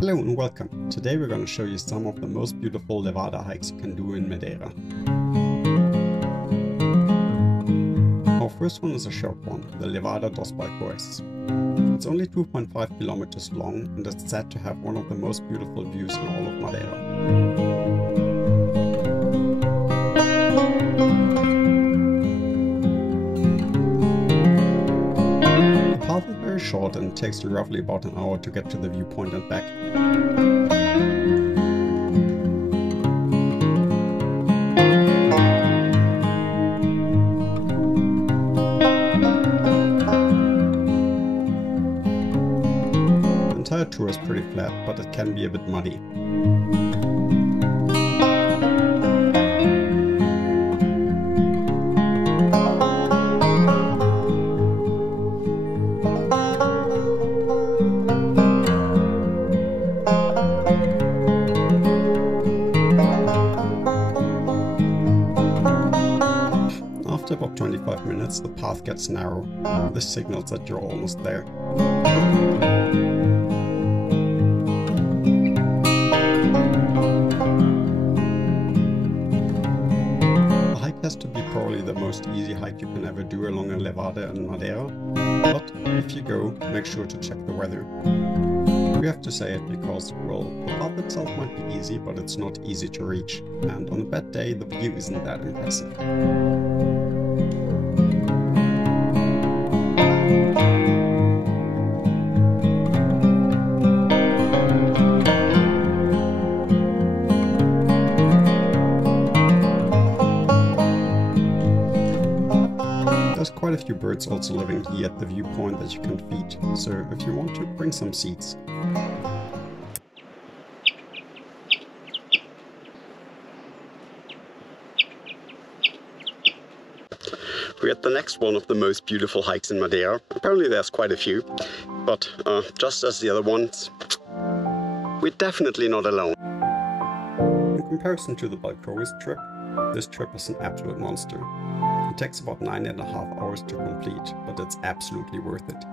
Hello and welcome. Today we're going to show you some of the most beautiful Levada hikes you can do in Madeira. Our first one is a short one, the Levada dos Balcoes. It's only 2.5 kilometers long and it's said to have one of the most beautiful views in all of Madeira. The path is very short and takes you roughly about an hour to get to the viewpoint and back. The entire tour is pretty flat, but it can be a bit muddy. After about 25 minutes, the path gets narrow. This signals that you're almost there. The hike has to be probably the most easy hike you can ever do along a Levada in Madeira, but if you go, make sure to check the weather. We have to say it because, well, the path itself might be easy, but it's not easy to reach, and on a bad day the view isn't that impressive. There's quite a few birds also living here at the viewpoint that you can feed, so if you want to, bring some seeds. We're at the next one of the most beautiful hikes in Madeira. Apparently there's quite a few, but just as the other ones, we're definitely not alone. In comparison to the Balcoes trip, this trip is an absolute monster. It takes about 9.5 hours to complete, but it's absolutely worth it.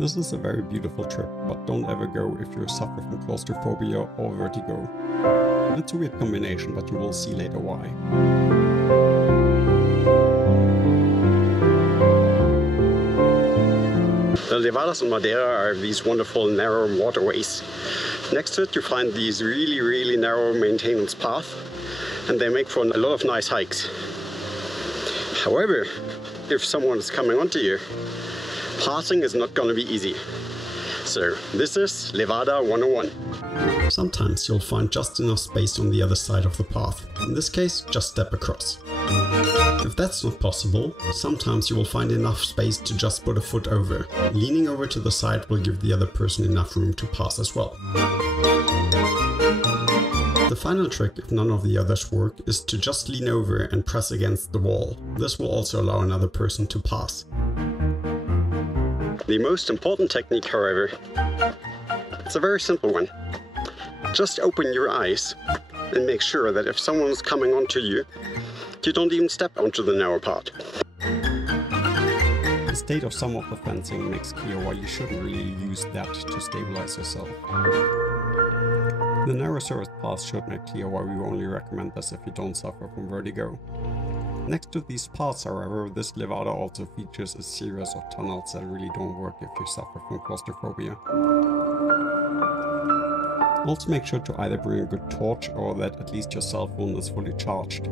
This is a very beautiful trip, but don't ever go if you suffer from claustrophobia or vertigo. It's a weird combination, but you will see later why. The Levadas in Madeira are these wonderful narrow waterways. Next to it you find these really narrow maintenance paths, and they make for a lot of nice hikes. However, if someone is coming onto you, passing is not going to be easy. So this is Levada 101. Sometimes you'll find just enough space on the other side of the path. In this case, just step across. If that's not possible, sometimes you will find enough space to just put a foot over. Leaning over to the side will give the other person enough room to pass as well. The final trick, if none of the others work, is to just lean over and press against the wall. This will also allow another person to pass. The most important technique, however, it's a very simple one. Just open your eyes and make sure that if someone's coming onto you, you don't even step onto the narrow part. The state of some of the fencing makes clear why you shouldn't really use that to stabilize yourself. The narrow surface path should make clear why we only recommend this if you don't suffer from vertigo. Next to these paths, however, this Levada also features a series of tunnels that really don't work if you suffer from claustrophobia. Also make sure to either bring a good torch or that at least your cell phone is fully charged.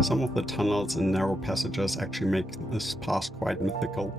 Some of the tunnels and narrow passages actually make this path quite mythical.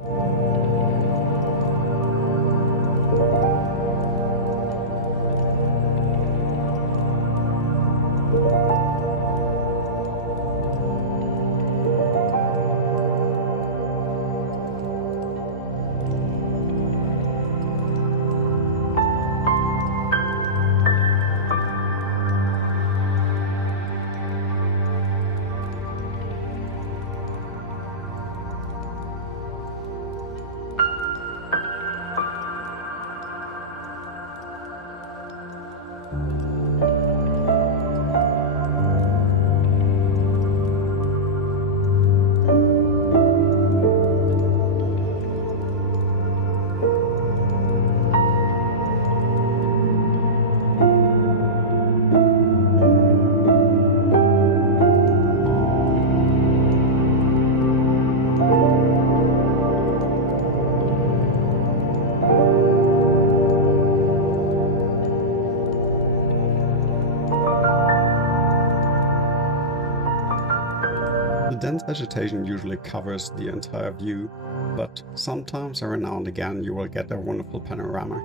dense vegetation usually covers the entire view, but sometimes every now and again you will get a wonderful panorama.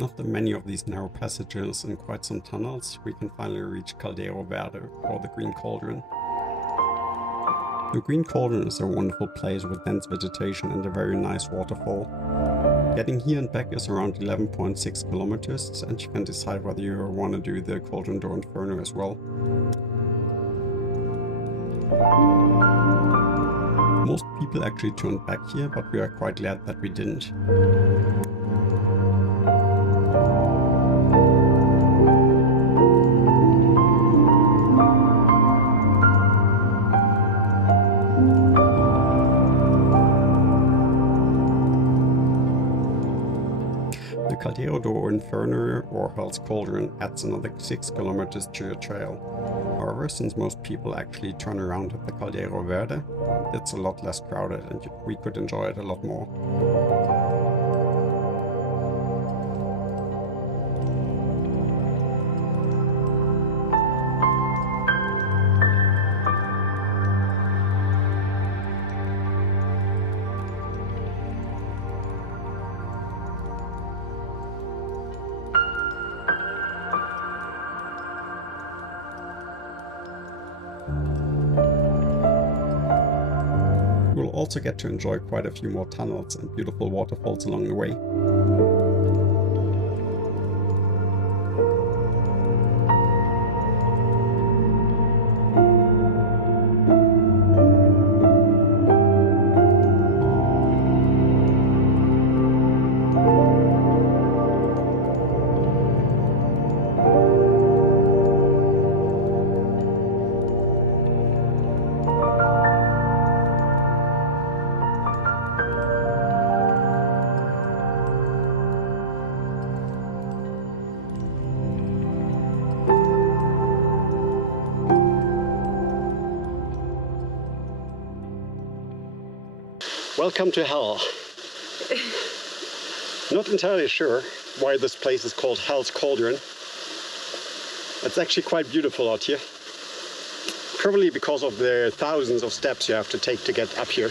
After many of these narrow passages and quite some tunnels, we can finally reach Caldeirao Verde, or the Green Cauldron. The Green Cauldron is a wonderful place with dense vegetation and a very nice waterfall. Getting here and back is around 11.6 kilometers, and you can decide whether you want to do the Caldeirao Inferno as well. Most people actually turned back here, but we are quite glad that we didn't. The Caldeirao Inferno, or Hell's Cauldron, adds another 6 kilometers to your trail. However, since most people actually turn around at the Caldeirao Verde, it's a lot less crowded and we could enjoy it a lot more. We'll also get to enjoy quite a few more tunnels and beautiful waterfalls along the way. Welcome to hell. Not entirely sure why this place is called Hell's Cauldron. It's actually quite beautiful out here. Probably because of the thousands of steps you have to take to get up here.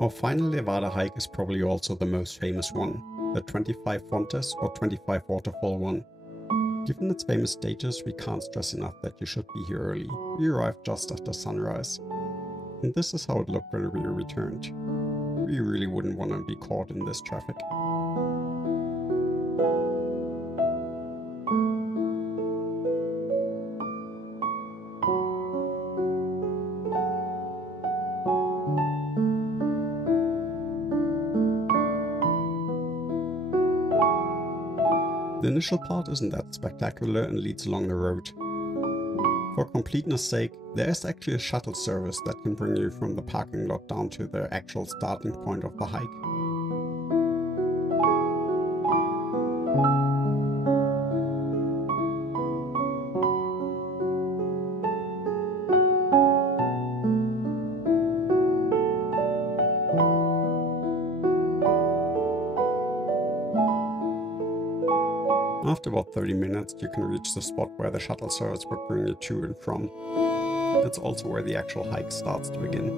Our final Levada hike is probably also the most famous one, the 25 Fontes or 25 Waterfall one. Given its famous status, we can't stress enough that you should be here early. We arrived just after sunrise. And this is how it looked when we returned. We really wouldn't want to be caught in this traffic. The initial part isn't that spectacular and leads along the road. For completeness sake, there is actually a shuttle service that can bring you from the parking lot down to the actual starting point of the hike. After about 30 minutes, you can reach the spot where the shuttle service would bring you to and from. That's also where the actual hike starts to begin.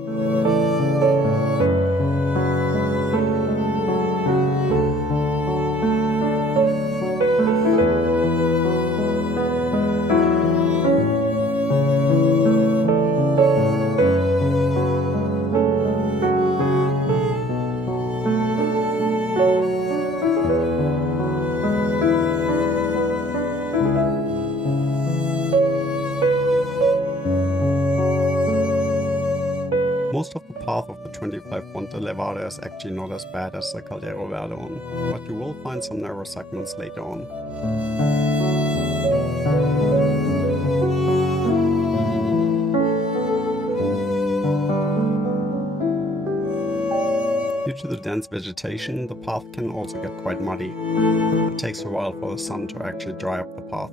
Most of the path of the 25 Ponte Levada is actually not as bad as the Caldeirao Verde one, but you will find some narrow segments later on. Due to the dense vegetation, the path can also get quite muddy. It takes a while for the sun to actually dry up the path.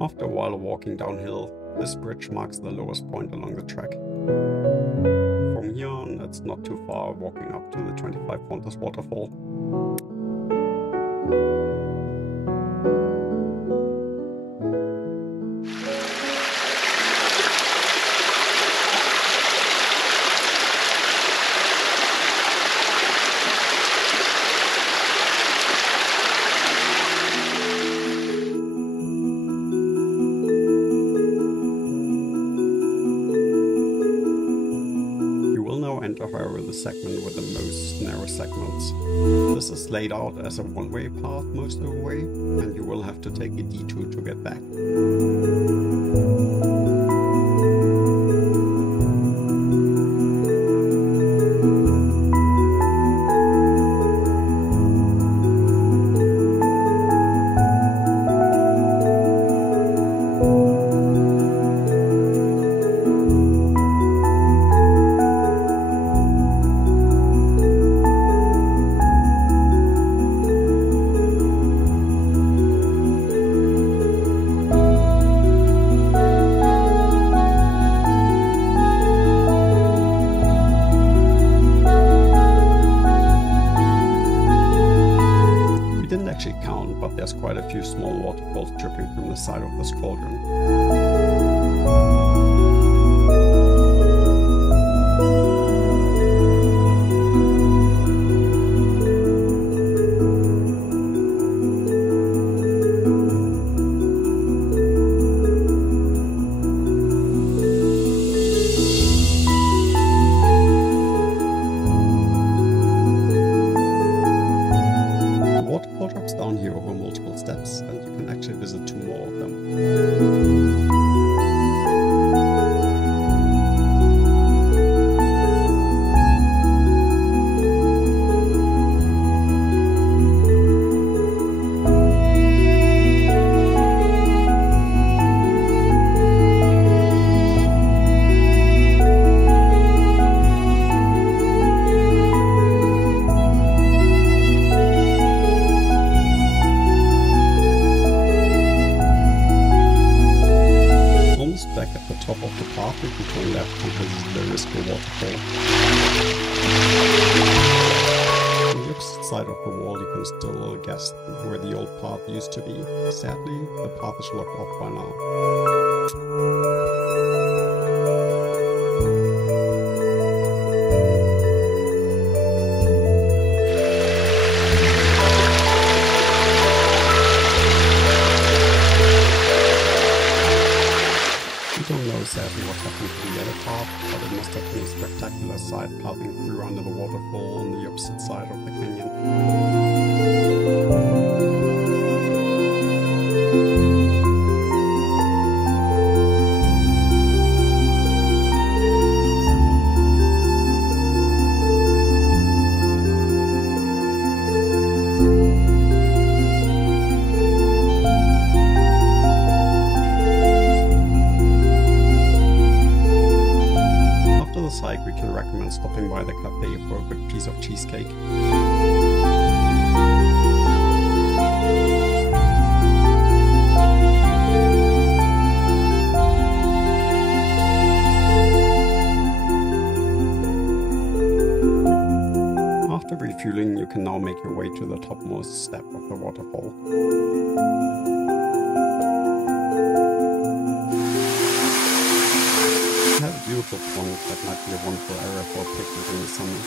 After a while of walking downhill, this bridge marks the lowest point along the track. From here on, it's not too far walking up to the 25 Pontes waterfall. However, the segment with the most narrow segments. This is laid out as a one-way path most of the way, and you will have to take a detour to get back. Count, but there's quite a few small waterfalls dripping from the side of this cauldron. Down here over multiple steps, and you can actually visit 2 more of them. Top of the path, we can turn left and visit the Risco Waterfall. On the opposite side of the wall you can still guess where the old path used to be. Sadly, the path is locked off by now. Sadly what happened to the other path, but it must have been a spectacular sight pathing through under the waterfall on the opposite side of the canyon. We can recommend stopping by the cafe for a good piece of cheesecake. feeling you can now make your way to the topmost step of the waterfall. You have a beautiful point that might be a wonderful area for a picnic in the summer.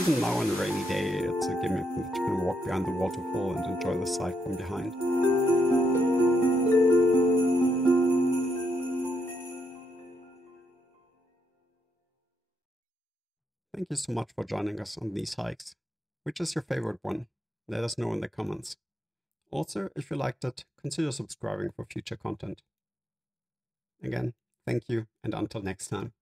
Even now on a rainy day, it's a gimmick that you can walk behind the waterfall and enjoy the sight from behind. Thank you so much for joining us on these hikes. Which is your favorite one? Let us know in the comments. Also, if you liked it, consider subscribing for future content. Again, thank you, and until next time.